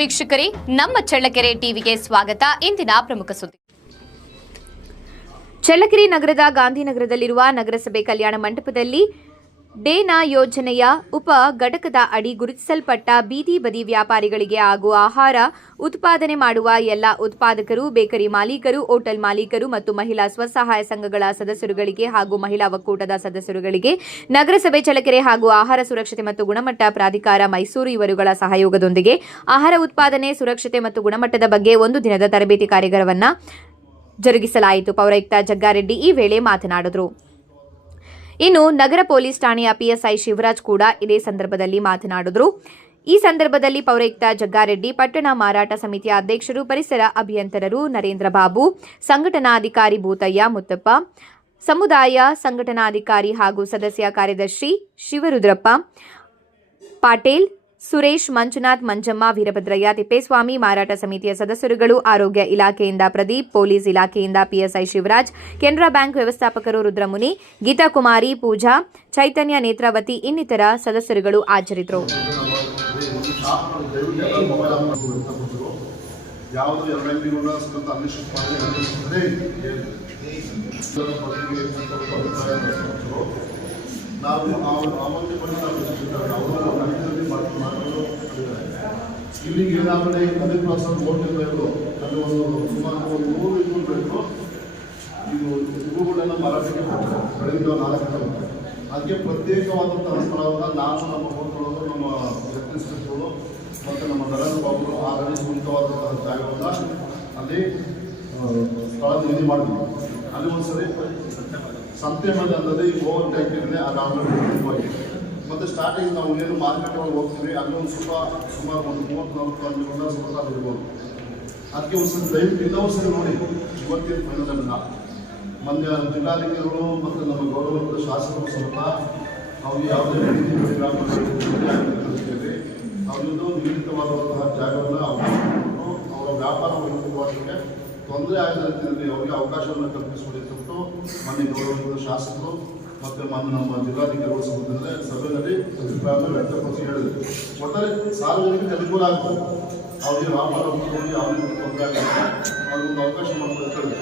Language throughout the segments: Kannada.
ವೀಕ್ಷಕರೇ, ನಮ್ಮ ಚಳ್ಳಕೆರೆ ಟಿವಿಗೆ ಸ್ವಾಗತ. ಇಂದಿನ ಪ್ರಮುಖ ಸುದ್ದಿ. ಚಳ್ಳಕೆರೆ ನಗರದ ಗಾಂಧಿನಗರದಲ್ಲಿರುವ ನಗರಸಭೆ ಕಲ್ಯಾಣ ಮಂಟಪದಲ್ಲಿ ಡೇನಾ ಯೋಜನೆಯ ಉಪ ಘಟಕದ ಅಡಿ ಗುರುತಿಸಲ್ಪಟ್ಟ ಬೀದಿ ಬದಿ ವ್ಯಾಪಾರಿಗಳಿಗೆ ಹಾಗೂ ಆಹಾರ ಉತ್ಪಾದನೆ ಮಾಡುವ ಎಲ್ಲ ಉತ್ಪಾದಕರು, ಬೇಕರಿ ಮಾಲೀಕರು, ಹೋಟೆಲ್ ಮಾಲೀಕರು ಮತ್ತು ಮಹಿಳಾ ಸ್ವಸಹಾಯ ಸಂಘಗಳ ಸದಸ್ಯರುಗಳಿಗೆ ಹಾಗೂ ಮಹಿಳಾ ಒಕ್ಕೂಟದ ಸದಸ್ಯರುಗಳಿಗೆ ನಗರಸಭೆ ಚಳ್ಳಕೆರೆ ಹಾಗೂ ಆಹಾರ ಸುರಕ್ಷತೆ ಮತ್ತು ಗುಣಮಟ್ಟ ಪ್ರಾಧಿಕಾರ ಮೈಸೂರು ಇವರುಗಳ ಸಹಯೋಗದೊಂದಿಗೆ ಆಹಾರ ಉತ್ಪಾದನೆ, ಸುರಕ್ಷತೆ ಮತ್ತು ಗುಣಮಟ್ಟದ ಬಗ್ಗೆ ಒಂದು ದಿನದ ತರಬೇತಿ ಕಾರ್ಯಾಗಾರವನ್ನು ಜರುಗಿಸಲಾಯಿತು. ಪೌರಾಯುಕ್ತ ಜಗ್ಗಾರೆಡ್ಡಿ ಈ ವೇಳೆ ಮಾತನಾಡಿದರು. ಇನ್ನು ನಗರ ಪೊಲೀಸ್ ಠಾಣೆಯ ಪಿಎಸ್ಐ ಶಿವರಾಜ್ ಕೂಡ ಇದೇ ಸಂದರ್ಭದಲ್ಲಿ ಮಾತನಾಡಿದರು. ಈ ಸಂದರ್ಭದಲ್ಲಿ ಪೌರಾಯುಕ್ತ ಜಗ್ಗಾರೆಡ್ಡಿ, ಪಟ್ಟಣ ಮಾರಾಟ ಸಮಿತಿಯ ಅಧ್ಯಕ್ಷರು, ಪರಿಸರ ಅಭಿಯಂತರರು ನರೇಂದ್ರ ಬಾಬು, ಸಂಘಟನಾಧಿಕಾರಿ ಭೂತಯ್ಯ ಮುತ್ತಪ್ಪ, ಸಮುದಾಯ ಸಂಘಟನಾಧಿಕಾರಿ ಹಾಗೂ ಸದಸ್ಯ ಕಾರ್ಯದರ್ಶಿ ಶಿವರುದ್ರಪ್ಪ ಪಾಟೇಲ್, ಸುರೇಶ್, ಮಂಜುನಾಥ್, ಮಂಜಮ್ಮ, ವೀರಭದ್ರಯ್ಯ, ತಿಪ್ಪೇಸ್ವಾಮಿ, ಮಾರಾಟ ಸಮಿತಿಯ ಸದಸ್ಯರುಗಳು, ಆರೋಗ್ಯ ಇಲಾಖೆಯಿಂದ ಪ್ರದೀಪ್, ಪೊಲೀಸ್ ಇಲಾಖೆಯಿಂದ ಪಿಎಸ್ಐ ಶಿವರಾಜ್, ಕೆನರಾ ಬ್ಯಾಂಕ್ ವ್ಯವಸ್ಥಾಪಕರು ರುದ್ರಮುನಿ, ಗೀತಾ ಕುಮಾರಿ, ಪೂಜಾ, ಚೈತನ್ಯ, ನೇತ್ರಾವತಿ ಇನ್ನಿತರ ಸದಸ್ಯರುಗಳು ಹಾಜರಿದ್ದರು. ಇಲ್ಲಿಗೆ ಏನಾಗಲೇ 10% ಹೋಟೆಲ್ ಬೇಕು, ಅಲ್ಲಿ ಒಂದು ಸುಮಾರು 100 ಬೇಕು. ಇದು ಹೂಗಳೆಲ್ಲ ಮಾರಾಟಕ್ಕೆ ಬೆಳಗ್ಗೆ 4 ಗಂಟೆ. ಅದಕ್ಕೆ ಪ್ರತ್ಯೇಕವಾದಂತಹ ಸ್ಥಳವನ್ನು ನಾನು, ನಮ್ಮ ಹೋಟೆಲವರು, ನಮ್ಮ ಯತ್ನಿಸಿಗಳು ಮತ್ತು ನಮ್ಮ ನರೇಂದ್ರ ಬಾಬು ಆಲ್ರೆಡಿ ಸೂಕ್ತವಾದಂತಹ ಜಾಗವನ್ನು ಅಲ್ಲಿ ಸ್ಥಳ ನಿಗದಿ ಮಾಡಿದ್ವಿ. ಅಲ್ಲಿ ಒಂದ್ಸರಿ ಸಂತೆ ಮೇಲೆ ಅಲ್ಲದೆ ಈ ಓವರ್ ಟ್ಯಾಂಕ್ ಇದೆ, ಅದು ಆಲ್ರೆಡಿ ಮತ್ತು ಸ್ಟಾರ್ಟಿಂಗ್ ನಾವು ಏನು ಮಾರ್ಕೆಟ್ ಒಳಗೆ ಹೋಗ್ತೀವಿ ಅಲ್ಲಿ ಒಂದು ಸುಮಾರು ಒಂದು 30-40 ಸ್ವಲ್ಪ ಇರ್ಬೋದು. ಅದಕ್ಕೆ ಒಂದ್ಸರಿ ದಯವಿಟ್ಟು ಇನ್ನೊಂದು ಸರಿ ನೋಡಿ. ಇವತ್ತೇನು ಫೈನಲ್ ಅಲ್ಲ, ಮೊನ್ನೆ ಜಿಲ್ಲಾಧಿಕಾರಿಗಳು ಮತ್ತು ನಮ್ಮ ಗೌರವದ ಶಾಸಕರು ಸ್ವಲ್ಪ ಅವ್ರಿಗೆ ಯಾವುದೇ ರೀತಿ ಅವರಿಗೂ ನಿಯಮಿತವಾದಂತಹ ಜಾಗವನ್ನು ಅವರ ವ್ಯಾಪಾರ ವಹಿವಾಟಿಗೆ ತೊಂದರೆ ಆಗದ ರೀತಿಯಲ್ಲಿ ಅವರಿಗೆ ಅವಕಾಶವನ್ನು ಕಲ್ಪಿಸಿಕೊಡಿಟ್ಟು ಮೊನ್ನೆ ಗೌರವದ ಶಾಸಕರು ಮತ್ತು ನಮ್ಮ ಜಿಲ್ಲಾಧಿಕಾರಿಗಳ ಸಭೆಯಲ್ಲಿ ಅಭಿಪ್ರಾಯ ವ್ಯಕ್ತಪಡಿಸಿ ಹೇಳಿದ್ರು. ಒಟ್ಟಾರೆ ಸಾರ್ವಜನಿಕರಿಗೆ ಅನುಕೂಲ ಆಗ್ತದೆ, ಅವರಿಗೆ ವ್ಯಾಪಾರ ಹೋಗಿ ಯಾವುದೇ ತೊಂದರೆ ಆಗುತ್ತೆ, ಅವ್ರಿಗೊಂದು ಅವಕಾಶ ಮಾಡಿಕೊಡ್ತೇವೆ.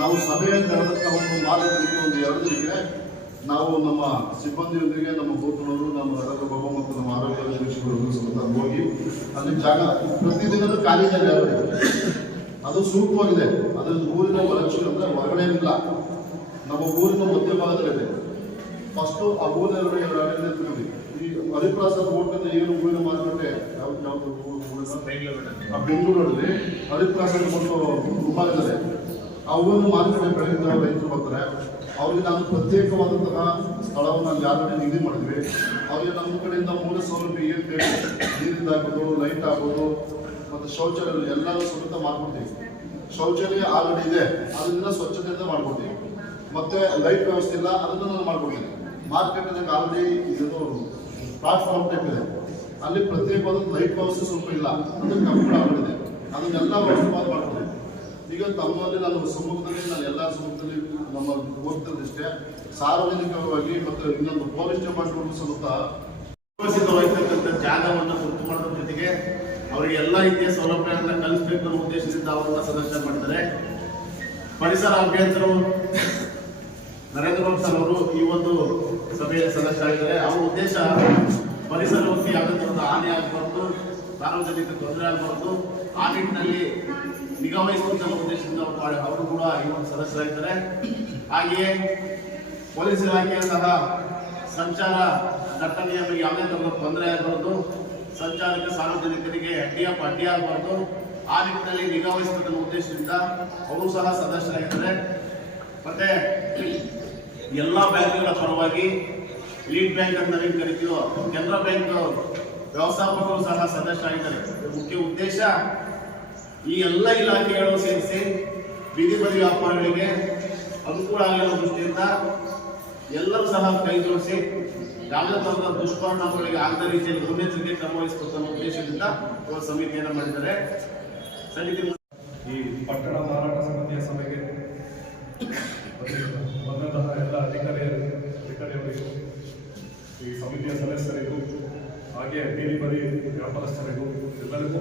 ನಾವು ಸಭೆಯ ನಡೆದಂಥ ಒಂದು 4 ದಿನಕ್ಕೆ ಒಂದು 2 ದಿನಕ್ಕೆ ನಾವು ನಮ್ಮ ಸಿಬ್ಬಂದಿಯೊಂದಿಗೆ ನಮ್ಮ ಹೋಟೆಲವರು, ನಮ್ಮ ನರೇಂದ್ರ ಬಾಬು ಮತ್ತು ನಮ್ಮ ಆರೋಗ್ಯ ಅಧಿಕಾರಿಗಳು ಸಮೇತ ಹೋಗಿ ಅಲ್ಲಿ ಜಾಗ ಪ್ರತಿದಿನದ ಖಾಲಿ ಜಾಗ ಅದು ಸೂಕ್ತವಾಗಿದೆ. ಅದು ಊರಿನ ಒಳಚೂರು ಅಂದರೆ ಹೊರಗಡೆ ಇಲ್ಲ, ನಮ್ಮ ಊರಿನ ಮಧ್ಯಭಾಗದಲ್ಲಿದೆ. ಫಸ್ಟು ಆ ಊರಿನ ತಿರುಗಿ ಈ ಹರಿಪ್ರಸಾದ್ ಹೋಟೆಲ್ ಏನು ಊರಿನ ಮಾರುಕಟ್ಟೆ ಯಾವುದು ಬೆಂಗಳೂರಲ್ಲಿ ಹರಿಪ್ರಸಾದ್ ಕೊಟ್ಟು ಮುಂಭಾಗದಲ್ಲಿ ಆ ಊರಿನ ಮಾರುಕಟ್ಟೆ ಬೆಳಗಿನ ರೈತರು ಬರ್ತಾರೆ. ಅವ್ರಿಗೆ ನಾವು ಪ್ರತ್ಯೇಕವಾದಂತಹ ಸ್ಥಳವನ್ನು ಅಲ್ಲಿ ಆಲ್ರೆಡಿ ನಿಗದಿ ಮಾಡಿದ್ವಿ. ಅವರಿಗೆ ನಮ್ಮ ಕಡೆಯಿಂದ ಮೂಲ ಸೌಲಭ್ಯ ಏನು ಬೇಕು, ನೀರಿಂದ ಆಗ್ಬೋದು, ಲೈಟ್ ಆಗ್ಬೋದು ಮತ್ತು ಶೌಚಾಲಯ ಎಲ್ಲರೂ ಸಮೇತ ಮಾಡ್ಕೊಡ್ತೀವಿ. ಶೌಚಾಲಯ ಆಲ್ರೆಡಿ ಇದೆ, ಅದರಿಂದ ಸ್ವಚ್ಛತೆಯಿಂದ ಮಾಡ್ಕೊಡ್ತೀವಿ. ಮತ್ತು ಲೈಟ್ ವ್ಯವಸ್ಥೆ ಇಲ್ಲ, ಅದನ್ನು ನಾನು ಮಾಡ್ಕೊಡ್ತೀನಿ. ಮಾರ್ಕೆಟ್ನಾಗ ಆಲ್ರೆಡಿ ಇದು ಪ್ಲಾಟ್ಫಾರ್ಮ್ ಟೈಪ್ ಇದೆ, ಅಲ್ಲಿ ಪ್ರತ್ಯೇಕವಾದ ಲೈಟ್ ವ್ಯವಸ್ಥೆ ಸ್ವಲ್ಪ ಇಲ್ಲ, ಅದು ಕಂಪ್ಲೀಟ್ ಆಗಿಬಿಟ್ಟಿದೆ. ಅದನ್ನೆಲ್ಲ ವ್ಯವಸ್ಥೆ ಮಾಡ್ಕೊಡ್ತೀನಿ. ಈಗ ತಮ್ಮಲ್ಲಿ ನಾನು ಸಮ್ಮುಖದಲ್ಲಿ ನಾನು ಎಲ್ಲ ಸಮ್ಮುಖದಲ್ಲಿ ನಮ್ಮ ಹೋಗ್ತದಷ್ಟೇ ಸಾರ್ವಜನಿಕವಾಗಿ ಮತ್ತು ಇನ್ನೊಂದು ಪೊಲೀಸ್ ಡಿಪಾರ್ಟ್ಮೆಂಟ್ ಸಮೇತ ವ್ಯವಸ್ಥಿತವಾಗಿರ್ತಕ್ಕಂಥ ಜಾಗವನ್ನು ಗುರುತು ಮಾಡೋದ್ರ ಜೊತೆಗೆ ಅವರಿಗೆ ಎಲ್ಲ ರೀತಿಯ ಸೌಲಭ್ಯಗಳನ್ನು ಕಲಿಸಬೇಕು ಅನ್ನೋ ಉದ್ದೇಶದಿಂದ ಅವರನ್ನ ಸದಸ್ಯ ಮಾಡಿದ್ದಾರೆ. ಪರಿಸರ ಅಭಿಯಂತರು ನರೇಂದ್ರ ಬಾಬು ಸರ್ ಅವರು ಈ ಒಂದು ಸಭೆಯಲ್ಲಿ ಸದಸ್ಯರಾಗಿದ್ದಾರೆ. ಅವರ ಉದ್ದೇಶ ಪರಿಸರಕ್ಕೆ ಯಾವುದೇ ಥರದ ಹಾನಿ ಆಗಬಾರ್ದು, ಸಾರ್ವಜನಿಕ ತೊಂದರೆ ಆಗಬಾರ್ದು, ಆ ನಿಟ್ಟಿನಲ್ಲಿ ನಿಗಾ ವಹಿಸುವಂತ ಉದ್ದೇಶದಿಂದ ಅವರು ಕೂಡ ಈ ಒಂದು ಸದಸ್ಯರಾಗಿದ್ದಾರೆ. ಹಾಗೆಯೇ ಪೊಲೀಸ್ ಇಲಾಖೆಯ ಸಹ ಸಂಚಾರ ದಟ್ಟಣೆಯ ಬಗ್ಗೆ ಯಾವುದೇ ಥರದ ತೊಂದರೆ ಆಗಬಾರ್ದು, ಸಂಚಾರಕ್ಕೆ ಸಾರ್ವಜನಿಕರಿಗೆ ಅಡ್ಡಿ ಆಗಬಾರ್ದು, ಆ ನಿಟ್ಟಿನಲ್ಲಿ ನಿಗಾ ವಹಿಸಬೇಕನ್ನೋ ಉದ್ದೇಶದಿಂದ ಅವರು ಸಹ ಸದಸ್ಯರಾಗಿದ್ದಾರೆ. ಮತ್ತೆ ಎಲ್ಲ ಬ್ಯಾಂಕ್ಗಳ ಪರವಾಗಿ ಲೀಡ್ ಬ್ಯಾಂಕ್ ಅಂತ ನಾವೇನು ಕರಿತೀವೋ ಕೆನರಾ ಬ್ಯಾಂಕ್ ವ್ಯವಸ್ಥಾಪಕರು ಸಹ ಸದಸ್ಯರಾಗಿದ್ದಾರೆ. ಮುಖ್ಯ ಉದ್ದೇಶ ಈ ಎಲ್ಲ ಇಲಾಖೆಗಳು ಸೇರಿಸಿ ಬೀದಿ ಬದಿ ವ್ಯಾಪಾರಗಳಿಗೆ ಅನುಕೂಲ ಆಗಿರೋ ದೃಷ್ಟಿಯಿಂದ ಎಲ್ಲರೂ ಸಹ ಕೈ ಜೋಡಿಸಿ ಯಾವುದೇ ಥರದ ದುಷ್ಪರಿಣಾಮಗಳಿಗೆ ಆಗದ ರೀತಿಯಲ್ಲಿ ಮುನ್ನೆಚ್ಚರಿಕೆ ಕ್ರಮ ವಹಿಸಬೇಕು ಅನ್ನೋ ಉದ್ದೇಶದಿಂದ ಇವರು ಸಮಿತಿಯನ್ನು ಮಾಡಿದ್ದಾರೆ. ಸಮಿತಿ ಈ ಪಟ್ಟಣ ಮಾರಾಟ ಸಮಿತಿಯ ಸಭೆಗೆ ಬಂದಂತಹ ಎಲ್ಲ ಅಧಿಕಾರಿಗಳಿಗೂ, ಈ ಸಮಿತಿಯ ಸದಸ್ಯರಿಗೂ, ಹಾಗೆ ಬೀದಿ ಬದಿ ವ್ಯಾಪಾರಸ್ಥರಿಗೂ ಎಲ್ಲರಿಗೂ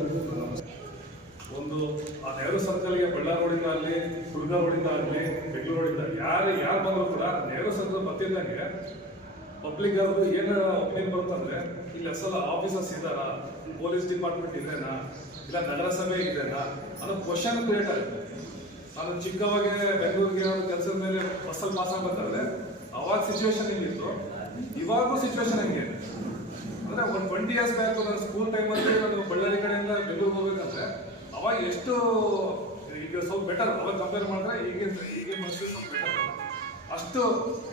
ಒಂದು ಆ ನೆಹರು ಸರ್ಕಲ್ಗೆ ಬಳ್ಳಾರಿ ರೋಡಿಂದ ಆಗಲಿ, ಹುಡುಗ ರೋಡಿಂದ ಆಗಲಿ, ಬೆಂಗಳೂರು ರೋಡಿಂದ ಯಾರು ಬಂದರೂ ಕೂಡ ನೆಹರು ಸರ್ಕಲ್ ಬರ್ತಿದ್ದಂಗೆ ಪಬ್ಲಿಕ್ ಅವ್ರದ್ದು ಏನು ಒಪಿನಿಯನ್ ಬರುತ್ತಂದ್ರೆ ಇಲ್ಲಿ ಅಸಲ ಆಫೀಸರ್ಸ್ ಇದ್ದಾರಾ, ಪೊಲೀಸ್ ಡಿಪಾರ್ಟ್ಮೆಂಟ್ ಇದೆನಾ, ಇಲ್ಲ ನಗರಸಭೆ ಇದೆನಾ ಅನ್ನೋ ಕ್ವಶನ್ ಕ್ರಿಯೇಟ್ ಆಗುತ್ತೆ. ನಾನು ಚಿಕ್ಕವಾಗಿ ಬೆಂಗಳೂರಿಗೆ ಕೆಲಸದ ಮೇಲೆ ಬಸ್ಸಲ್ಲಿ ಪಾಸ್ ಆಗ್ಬೇಕಾದ್ರೆ ಅವಾಗ ಸಿಚುವೇಶನ್ ಹಿಂಗಿತ್ತು, ಇವಾಗೂ ಸಿಚುವೇಶನ್ ಹಂಗೆ. ಅಂದ್ರೆ ಒಂದು 20 years ಬ್ಯಾಕ್ ನನ್ನ ಸ್ಕೂಲ್ ಟೈಮಲ್ಲಿ ನಾನು ಬಳ್ಳಾರಿ ಕಡೆಯಿಂದ ಬೆಂಗಳೂರಿಗೆ ಹೋಗ್ಬೇಕಂದ್ರೆ ಅವಾಗ ಎಷ್ಟು ಈಗ ಸ್ವಲ್ಪ ಬೆಟರ್, ಅವಾಗ ಕಂಪೇರ್ ಮಾಡಿದ್ರೆ ಈಗಿನ ಪರಿಸ್ಥಿತಿ ಸ್ವಲ್ಪ ಬೆಟರ್. ಅಷ್ಟು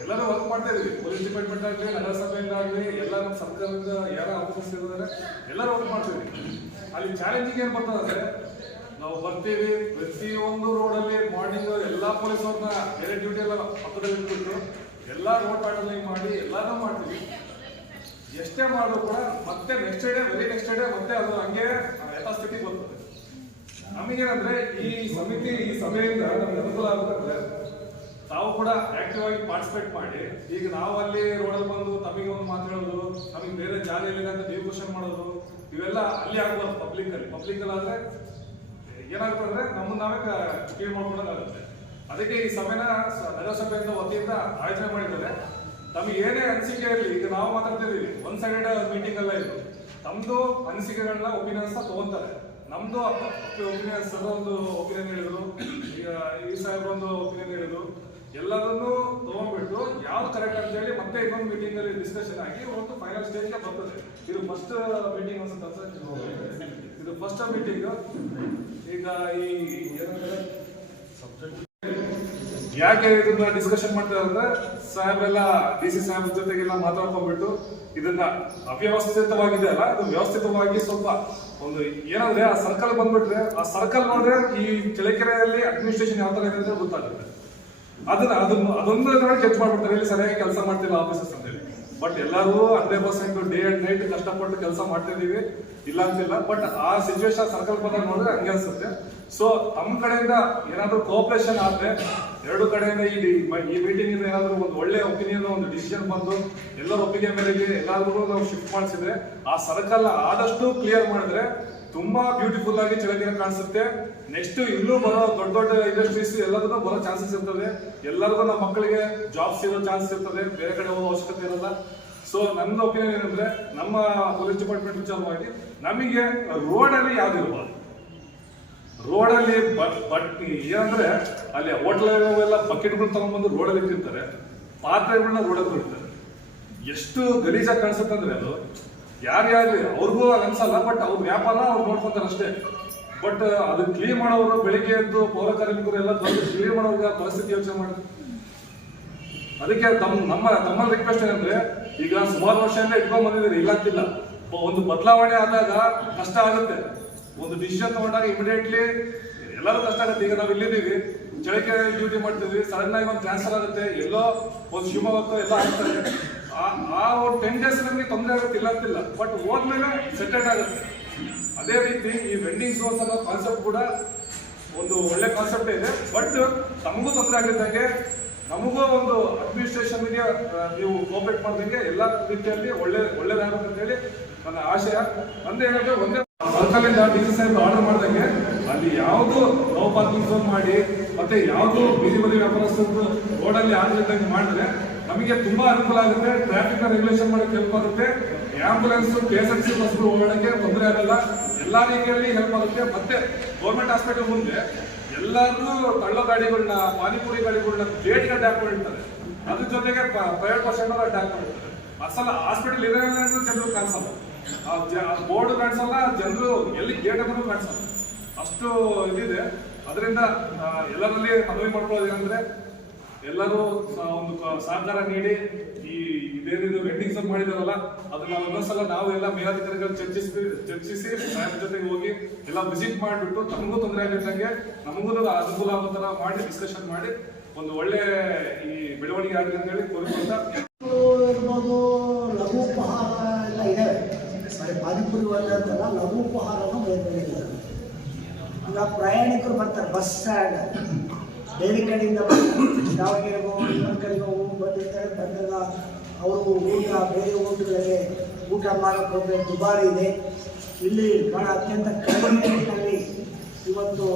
ಎಲ್ಲರೂ ವರ್ಕ್ ಮಾಡ್ತಾ ಇದೀವಿ, ಪೊಲೀಸ್ ಡಿಪಾರ್ಟ್ಮೆಂಟ್ ಆಗಲಿ, ನಗರಸಭೆಯಿಂದ ಆಗಲಿ, ಎಲ್ಲ ನಮ್ಮ ಸರ್ಕಾರದಿಂದ ಯಾರ ಆಫೀಸರ್ಸ್ ಇದ್ದಾರೆ ಎಲ್ಲರೂ ವರ್ಕ್ ಮಾಡ್ತೀವಿ. ಅಲ್ಲಿ ಚಾಲೆಂಜಿಂಗ್ ಏನು ಬರ್ತದಂದ್ರೆ ನಾವು ಬರ್ತೀವಿ, ಪ್ರತಿಯೊಂದು ರೋಡಲ್ಲಿ ಮಾರ್ನಿಂಗ್ ಎಲ್ಲ ಪೊಲೀಸ್ ಅವ್ರನ್ನ ಬೇರೆ ಡ್ಯೂಟಿ ಎಲ್ಲ ಪಕ್ಕದಲ್ಲಿ ಇಟ್ಬಿಟ್ಟು ಎಲ್ಲ ರೋಡ್ ಪ್ಯಾಟ್ರೋಲಿಂಗ್ ಮಾಡಿ ಎಲ್ಲಾನು ಮಾಡ್ತೀವಿ. ಎಷ್ಟೇ ಮಾಡಿದ್ರು ಕೂಡ ಮತ್ತೆ next day very next day ಮತ್ತೆ ಅದು ಹಂಗೆ ಯಥಾಸ್ಥಿತಿ ಬರ್ತದೆ. ನಮಗೇನಂದ್ರೆ ಈ ಸಭೆಯಿಂದ ನಮ್ಗೆ ಅನುಕೂಲ ಆಗುತ್ತೆ, ತಾವು ಕೂಡ ಆಕ್ಟಿವ್ ಆಗಿ ಪಾರ್ಟಿಸಿಪೇಟ್ ಮಾಡಿ. ಈಗ ನಾವು ಅಲ್ಲಿ ರೋಡಲ್ಲಿ ಬಂದು ತಮಗೆ ಒಂದು ಮಾತು ಹೇಳೋದು, ನಮಗೆ ಬೇರೆ ಜಾಗ ಇಲ್ಲ ಅಂತ ನೀವು ಕ್ವಶನ್ ಮಾಡೋದು, ಇವೆಲ್ಲ ಅಲ್ಲಿ ಆಗ್ಬಾರ್ದು. ಪಬ್ಲಿಕ್ ಅಲ್ಲಿ ಆದ್ರೆ ಏನಾಗುತ್ತೆ ಅಂದ್ರೆ ನಮ್ಮನ್ನ ನಾವೇ ಕೀಳು ಮಾಡ್ಕೊಂಡಾಗುತ್ತೆ. ಅದಕ್ಕೆ ಈ ಸಭೆನ ನಗರಸಭೆಯಿಂದ ವತಿಯಿಂದ ಆಯೋಜನೆ ಮಾಡಿದ್ದಾರೆ. ತಮಗೆ ಏನೇ ಅನಿಸಿಕೆ ಇರಲಿ, ಈಗ ನಾವು ಮಾತಾಡ್ತಿದ್ದೀವಿ, ಒನ್ ಸೈಡೆಡ್ ಮೀಟಿಂಗ್ ಎಲ್ಲ ಇದು, ತಮ್ದು ಅನಿಸಿಕೆಗಳನ್ನ ಒಪಿನಿಯನ್ಸ್ ತಗೊಂತಾರೆ. ನಮ್ದು ಒಪಿನಿಯನ್ಸ್ ಒಂದು ಒಪಿನಿಯನ್ ಹೇಳಿದ್ರು, ಈಗ ಈ ಸಾಹೇಬ್ರ ಒಂದು ಒಪಿನಿಯನ್ ಹೇಳಿದ್ರು, ಎಲ್ಲದನ್ನು ತಗೊಂಡ್ಬಿಟ್ಟು ಯಾವ್ದು ಕರೆಕ್ಟ್ ಅಂತ ಹೇಳಿ ಮತ್ತೆ ಇನ್ನೊಂದು ಮೀಟಿಂಗ್ ಅಲ್ಲಿ ಡಿಸ್ಕಷನ್ ಆಗಿ ಒಂದು ಫೈನಲ್ ಸ್ಟೇಜ್ಗೆ ಬರ್ತದೆ. ಇದು ಫಸ್ಟ್ ಮೀಟಿಂಗ್ ಅನ್ಸುತ್ತೆ, ಇದು ಫಸ್ಟ್ ಮೀಟಿಂಗ್. ಈಗ ಈ ಯಾಕೆ ಇದನ್ನ ಡಿಸ್ಕಷನ್ ಮಾಡ್ತಾರೆ ಅಂದ್ರೆ ಸಾಹೇಬ್ರೆಲ್ಲ DC ಸಾಹೇಬ್ ಜೊತೆಗೆಲ್ಲ ಮಾತಾಡ್ಕೊಂಡ್ಬಿಟ್ಟು ಇದನ್ನ ಅವ್ಯವಸ್ಥಿತವಾಗಿದೆ ಅಲ್ಲ, ಅದು ವ್ಯವಸ್ಥಿತವಾಗಿ ಸ್ವಲ್ಪ ಒಂದು ಏನಂದ್ರೆ ಆ ಸರ್ಕಲ್ ಬಂದ್ಬಿಟ್ರೆ, ಆ ಸರ್ಕಲ್ ನೋಡಿದ್ರೆ ಈ ಚಳ್ಳಕೆರೆಯಲ್ಲಿ ಅಡ್ಮಿನಿಸ್ಟ್ರೇಷನ್ ಯಾವ ತರ ಇದೆ ಅಂತ ಗೊತ್ತಾಗುತ್ತೆ. ಅದೊಂದು ಚೆಕ್ ಮಾಡ್ಬಿಡ್ತಾರೆ, ಇಲ್ಲಿ ಸರಿಯಾಗಿ ಕೆಲಸ ಮಾಡ್ತಿಲ್ಲ ಆಫೀಸರ್ಸ್ ಅಂತ ಹೇಳಿ. ಬಟ್ ಎಲ್ಲರೂ 100% ಡೇ ಅಂಡ್ ನೈಟ್ ಕಷ್ಟಪಟ್ಟು ಕೆಲಸ ಮಾಡ್ತಾ ಇದೀವಿ, ಇಲ್ಲ ಅಂತಿಲ್ಲ. ಬಟ್ ಆ ಸಿಚುವೇಶನ್ ಸರ್ಕಲ್ ಬಂದಾಗ ನೋಡಿದ್ರೆ ಹಂಗೆ ಅನ್ಸುತ್ತೆ. ಸೊ ತಮ್ಮ ಕಡೆಯಿಂದ ಏನಾದ್ರು ಕೋಆಪರೇಷನ್ ಆದ್ರೆ, ಎರಡು ಕಡೆಯಿಂದ ಈ ಮೀಟಿಂಗ್ ಇಂದ ಏನಾದ್ರು ಒಂದು ಒಳ್ಳೆ ಒಪಿನಿಯನ್, ಒಂದು ಡಿಸಿಷನ್ ಬಂದು ಎಲ್ಲರ ಒಪ್ಪಿಗೆ ಮೇರೆಗೆ ಎಲ್ಲಾದ್ರೂ ನಾವು ಶಿಫ್ಟ್ ಮಾಡಿಸಿದ್ರೆ, ಆ ಸರ್ಕಲ್ ಆದಷ್ಟು ಕ್ಲಿಯರ್ ಮಾಡಿದ್ರೆ ತುಂಬಾ ಬ್ಯೂಟಿಫುಲ್ ಆಗಿ ಚಳ್ಳಕೆರೆ ಕಾಣಿಸುತ್ತೆ. ನೆಕ್ಸ್ಟ್ ಇಲ್ಲೂ ಬರೋ ದೊಡ್ಡ ಇಂಡಸ್ಟ್ರೀಸ್ ಎಲ್ಲದನ್ನೂ ಬರೋ ಚಾನ್ಸಸ್ ಇರ್ತದೆ. ಎಲ್ಲರಿಗೂ ನಮ್ಮ ಮಕ್ಕಳಿಗೆ ಜಾಬ್ಸ್ ಇರೋ ಚಾನ್ಸಸ್ ಇರ್ತದೆ, ಬೇರೆ ಕಡೆ ಹೋಗೋ ಅವಶ್ಯಕತೆ ಇರಲ್ಲ. ಸೊ ನನ್ನ ಒಪಿನಿಯನ್ ಏನಂದ್ರೆ, ನಮ್ಮ ಪೊಲೀಸ್ ಡಿಪಾರ್ಟ್ಮೆಂಟ್ ವಿಚಾರವಾಗಿ ನಮಗೆ ರೋಡಲ್ಲಿ ಯಾವ್ದಿರ್ಬಾರ್ದು. ರೋಡಲ್ಲಿ ಏನಂದ್ರೆ ಅಲ್ಲಿ ಹೋಟ್ಲೆಲ್ಲ ಬಕೆಟ್ಗಳು ತಗೊಂಡ್ಬಂದು ರೋಡಲ್ಲಿ ಇಟ್ಟಿರ್ತಾರೆ, ಪಾತ್ರೆಗಳನ್ನ ರೋಡಲ್ಲಿ ಇಡ್ತಾರೆ. ಎಷ್ಟು ಗಲೀಜಾಗಿ ಕಾಣಿಸುತ್ತೆ ಅಂದ್ರೆ ಅದು ಯಾರ್ಯಾರು ಅವ್ರಿಗೂ ಅನ್ಸಲ್ಲ, ಬಟ್ ಅವ್ರ ವ್ಯಾಪಾರ ಅವ್ರು ನೋಡ್ಕೊಂತಾರೆ ಅಷ್ಟೇ. ಬಟ್ ಅದು ಕ್ಲೀನ್ ಮಾಡೋರು ಬೆಳಿಗ್ಗೆ ಎದ್ದು ಪೌರ ಕಾರ್ಮಿಕರು ಎಲ್ಲ ಬಂದು ಕ್ಲೀನ್ ಮಾಡೋರ್ಗ ಪರಿಸ್ಥಿತಿ ಯೋಚನೆ ಮಾಡಿ. ಅದಕ್ಕೆ ತಮ್ಮಲ್ಲಿ ರಿಕ್ವೆಸ್ಟ್ ಏನಂದ್ರೆ, ಈಗ ಸುಮಾರು ವರ್ಷದಿಂದ ಇಟ್ಕೊಂಡ್ ಬಂದಿದ್ದೀರಿ, ಇಲ್ಲ ಅಂತಿಲ್ಲ. ಒಂದು ಬದಲಾವಣೆ ಆದಾಗ ಕಷ್ಟ ಆಗುತ್ತೆ, ಒಂದು ಡಿಸಿಷನ್ ತಗೊಂಡಾಗ ಇಮಿಡಿಯೇಟ್ಲಿ ಎಲ್ಲರೂ ಕಷ್ಟ ಆಗುತ್ತೆ. ಈಗ ನಾವು ಇಲ್ಲಿದ್ದೀವಿ, ಚಳ್ಳಕೆರೆ ಡ್ಯೂಟಿ ಮಾಡ್ತಿದ್ವಿ, ಸಡನ್ ಆಗಿ ಒಂದು ಟ್ರಾನ್ಸ್ಫರ್ ಆಗುತ್ತೆ, ಎಲ್ಲೋ ಒಂದು ಶಿವಮೊಗ್ಗ ಎಲ್ಲ ಆಗ್ತದೆ. ಆ ಒಂದು 10 days ನಮಗೆ ತೊಂದರೆ ಆಗುತ್ತೆ, ಇಲ್ಲ ಅಂತಿಲ್ಲ. ಬಟ್ ಹೋದ್ಮೇಲೆ ಸೆಟೆಟ್ ಆಗುತ್ತೆ. ಅದೇ ರೀತಿ ಈ ವೆಂಡಿಂಗ್ ಝೋನ್ಸ್ ಅನ್ನೋ ಕಾನ್ಸೆಪ್ಟ್ ಕೂಡ ಒಂದು ಒಳ್ಳೆ ಕಾನ್ಸೆಪ್ಟ್ ಇದೆ. ಬಟ್ ತಮಗೂ ತೊಂದರೆ ಆಗಿದ್ದಂಗೆ, ನಮಗೂ ಒಂದು ಅಡ್ಮಿನಿಸ್ಟ್ರೇಷನ್ಗೆ ನೀವು ಕೋಆಪರೇಟ್ ಮಾಡಿದಂಗೆ ಎಲ್ಲ ರೀತಿಯಲ್ಲಿ ಒಳ್ಳೇದಾಗುತ್ತೆ ಅಂತ ಹೇಳಿ ನನ್ನ ಆಶಯ. ಅಂದೇನಂದ್ರೆ ಒಂದೇ ಸರ್ಕಲಿಂದ DC ಸಾಹೇಬ್ ಆರ್ಡರ್ ಮಾಡಿದಂಗೆ ಅಲ್ಲಿ ಯಾವುದು ನೋ ಪಾರ್ಕಿಂಗ್ ಝೋನ್ ಮಾಡಿ, ಮತ್ತೆ ಯಾವುದು ಬೀದಿ ಬದಿ ವ್ಯಾಪಾರಸ್ಥರು ರೋಡಲ್ಲಿ ಆಡಳಿತಂಗೆ ಮಾಡಿದ್ರೆ ನಮಗೆ ತುಂಬಾ ಅನುಕೂಲ ಆಗುತ್ತೆ. ಟ್ರಾಫಿಕ್ ರೆಗ್ಯುಲೇಷನ್ ಮಾಡಕ್ಕೆ ಹೆಲ್ಪ್ ಆಗುತ್ತೆ. ಆಂಬುಲೆನ್ಸ್, KSRTC ಬಸ್ಗಳು ಓಡಾಡಕ್ಕೆ ತೊಂದರೆ ಆಗಲ್ಲ, ಎಲ್ಲಾ ರೀತಿಯಲ್ಲಿ ಹೆಲ್ಪ್ ಆಗುತ್ತೆ. ಮತ್ತೆ ಗೌರ್ಮೆಂಟ್ ಹಾಸ್ಪಿಟಲ್ ಮುಂದೆ ಎಲ್ಲರೂ ತಳ್ಳೋ ಗಾಡಿಗಳನ್ನ, ಪಾನಿಪುರಿ ಗಾಡಿಗಳನ್ನ ಗೇಟ್ಗೆ ಅಡ್ಯಾಪ್ ಮಾಡಿರ್ತಾರೆ. ಅದ್ರ ಜೊತೆಗೆ ಪ್ರೈವೇಟ್ ಬಸ್ ಸ್ಟ್ಯಾಂಡ್ ಅಡ್ಯಾಪ್ ಮಾಡಿರ್ತಾರೆ. ಅಸಲ ಹಾಸ್ಪಿಟಲ್ ಇದೆ ಜನರು ಕಾಣಿಸಲ್ಲ, ಬೋರ್ಡ್ ಕಾಣಿಸಲ್ಲ, ಜನರು ಎಲ್ಲಿ ಗೇಟ್ ಅನ್ನೋದು ಕಾಣಿಸಲ್ಲ, ಅಷ್ಟು ಇದಿದೆ. ಅದರಿಂದ ಎಲ್ಲರಲ್ಲಿ ಮನವಿ ಮಾಡ್ಕೊಳ್ಳೋದು ಏನಂದ್ರೆ, ಎಲ್ಲರೂ ಒಂದು ಸಹಕಾರ ನೀಡಿ ಇದೇನಿದು ವೆಂಡಿಂಗ್ ಝೋನ್ ಮಾಡಿದಾರಲ್ಲ, ಅದನ್ನ ಒಂದೊಂದ್ಸಲ ನಾವು ಎಲ್ಲ ಮೇಲಾಧಿಕಾರಿಗಳು ಚರ್ಚಿಸಿ ಸಾಹೇಬ್ರ ಜೊತೆಗೆ ಹೋಗಿ ಎಲ್ಲ ವಿಸಿಟ್ ಮಾಡಿಬಿಟ್ಟು ತಮಗೂ ತೊಂದರೆ ಆಗಿದ್ದಂಗೆ ನಮಗೂ ಅನುಕೂಲ ಆಗೋ ತರ ಮಾಡಿ ಡಿಸ್ಕಷನ್ ಮಾಡಿ ಒಂದು ಒಳ್ಳೆ ಈ ಬೆಳವಣಿಗೆ ಆಗಲಿ ಅಂತ ಹೇಳಿ ಕೋರಿಕೊಳ್ತಾ, ಇರ್ಬೋದು, ಲಘು ಉಪಹಾರ ಎಲ್ಲ ಇದೆ. ಪಾನಿಪುರಿ ಅಂತಲ್ಲ, ಲಘು ಉಪಹಾರನೂ ಬೇರೆ ಬೇರೆ ಇದೆ. ಈಗ ಪ್ರಯಾಣಿಕರು ಬರ್ತಾರೆ, ಬಸ್ ಸ್ಟ್ಯಾಂಡ್ ಬೇರೆ ಕಡೆಯಿಂದ ದಾವಣಗೆರೆಗೋ ಇನ್ನೊಂದು ಕಡೆಗೋ ಬಂದಿರ್ತಾರೆ. ಬಂದಾಗ ಅವರು ಊಟ ಬೇರೆ ಊಟಗಳಿಗೆ ಊಟ ಮಾಡೋಕ್ಕೆ ದುಬಾರಿ ಇದೆ. ಇಲ್ಲಿ ಭಾಳ ಅತ್ಯಂತ ಕಡಿಮೆ ರೇಟ್ನಲ್ಲಿ ಇವತ್ತು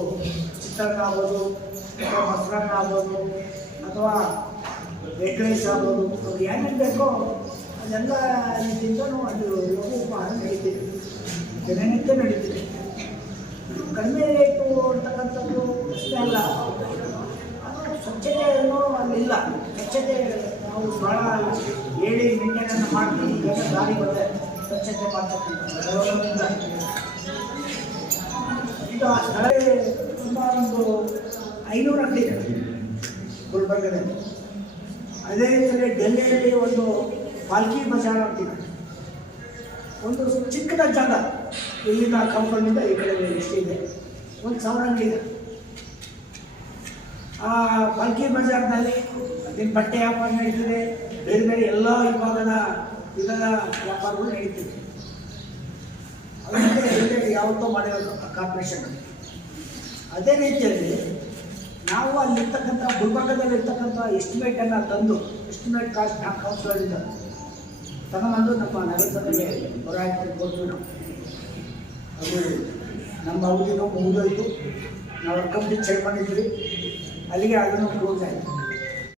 ಚಿತ್ರಾನ್ನ ಆಗ್ಬೋದು ಅಥವಾ ಮೊಸರನ್ನ ಆಗ್ಬೋದು ಅಥವಾ ಎಗ್ ರೈಸ್ ಆಗ್ಬೋದು ಅವ್ರಿಗೆ ಏನೇನು ಬೇಕೋ ಅದೆಲ್ಲ ರೀತಿಯಿಂದನೂ ಅದು ಲಘು ಉಪಹಾರ ನಡೀತಿದೆ, ದಿನನಿತ್ಯ ನಡೀತಿದೆ. ಕಡಿಮೆ ರೇಟು ಅಂತಕ್ಕಂಥದ್ದು ಅಷ್ಟೇ ಅಲ್ಲ, ಅದು ಸ್ವಚ್ಛತೆ ಏನೋ ಅಲ್ಲಿಲ್ಲ. ಸ್ವಚ್ಛತೆ ನಾವು ಭಾಳ ಹೇಳಿ ಮೇಂಟೈನನ್ನು ಮಾಡ್ತೀವಿ. ಈಗ ದಾರಿ ಬಂದೆ ಸ್ವಚ್ಛತೆ ಮಾಡ್ತಕ್ಕಂಥದ್ದು ಇದು ಆ ಸ್ಥಳ ತುಂಬ ಒಂದು 500 ಅಂಗಡಿ ಇದೆ ಗುಲ್ಬರ್ಗದಲ್ಲಿ. ಅದೇ ರೀತಿಯಲ್ಲಿ ಡೆಲ್ಲಿಯಲ್ಲಿ ಒಂದು ಪಾಲ್ಕಿ ಬಜಾರ್ ಅಂತಿದೆ, ಒಂದು ಚಿಕ್ಕದ ಜಾಗ, ಇಲ್ಲಿಂದ ಕಂಪನಿಂದ ಈ ಕಡೆ ಎಷ್ಟಿದೆ 1,000 ಅಂಗಡಿ ಇದೆ. ಆ ಪಾಲ್ಕಿ ಬಜಾರ್ನಲ್ಲಿ ಅದೇನು ಬಟ್ಟೆ ವ್ಯಾಪಾರ ನಡೀತಿದೆ, ಬೇರೆ ಬೇರೆ ಎಲ್ಲ ವಿಭಾಗದ ವಿಧದ ವ್ಯಾಪಾರಗಳು ನಡೀತಿದೆ. ಅದಕ್ಕೆ ಯಾವತ್ತೋ ಮಾಡಿರೋದು ಕಾರ್ಪೊರೇಷನ್. ಅದೇ ರೀತಿಯಲ್ಲಿ ನಾವು ಅಲ್ಲಿರ್ತಕ್ಕಂಥ ಗುಲ್ಬರ್ಗದಲ್ಲಿರ್ತಕ್ಕಂಥ ಎಸ್ಟಿಮೇಟನ್ನು ತಂದು, ಎಸ್ಟಿಮೇಟ್ ಕಾಸ್ಟ್ ನಾವು ಕೌನ್ಸಿಲರಿಂದ ತಗೊಂಬಂದು ನಮ್ಮ ನಗರಸಭೆಗೆ ಹೊರಹಾಕಿ ಕೊಡ್ತೀವಿ ನಾವು. ಅದು ನಮ್ಮ ಅವಧಿನೂ ಮುಗಿದೋಯ್ತು. ನಾವು ಕಂಪ್ನಿ ಚೆಕ್ ಮಾಡಿದ್ವಿ, ಅಲ್ಲಿಗೆ ಅದನ್ನು ಕ್ಲೋಸ್ ಆಯಿತು.